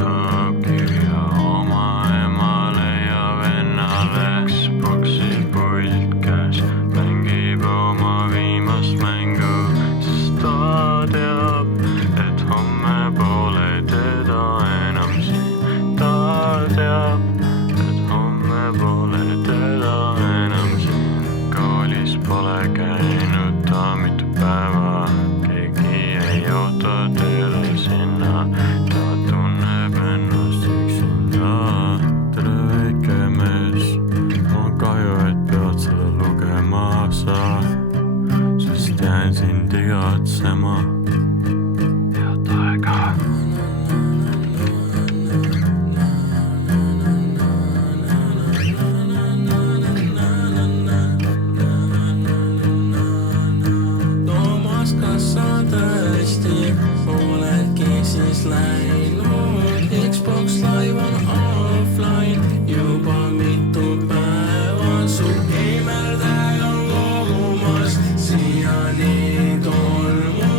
kirjutab kirja oma emale ja vennale. Xbox'i pult käes mängib oma viimast mängu, sest ta teab, et homme pole teda enam siin. Ta teab, et homme pole teda enam siin. Koolis pole käinud ta mitu päeva, keegi ei oota teda sinna. Ta tunneb ennast üksinda. Tere väike mees, mul on kahju, et pead seda lugema sa, sest jään sind igatsema. Head aega. Sa tõesti oledki siis läinud. Xbox Live on offline juba mitu päeva. Su gamertag on kogumas siiani tolmu.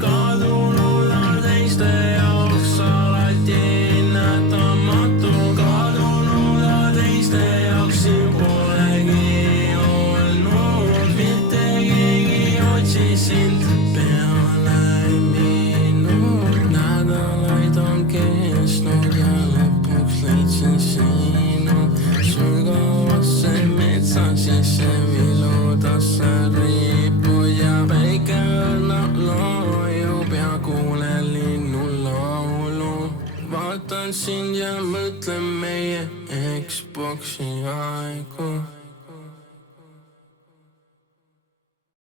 Kadunud on teiste jaoks alati ennätamatu. Kadunud on teiste jaoks siin polegi olnud. Mitte keegi otsi sind peale minu. Nädalaid on kestnud ja lõpuks leidsin sinu. Sügavasse metsa sisse viludasse ripud ja päike õnnab loojub ja kuulen linnu laulu. Vaatan sind ja mõtlen meie Xbox'i aegu.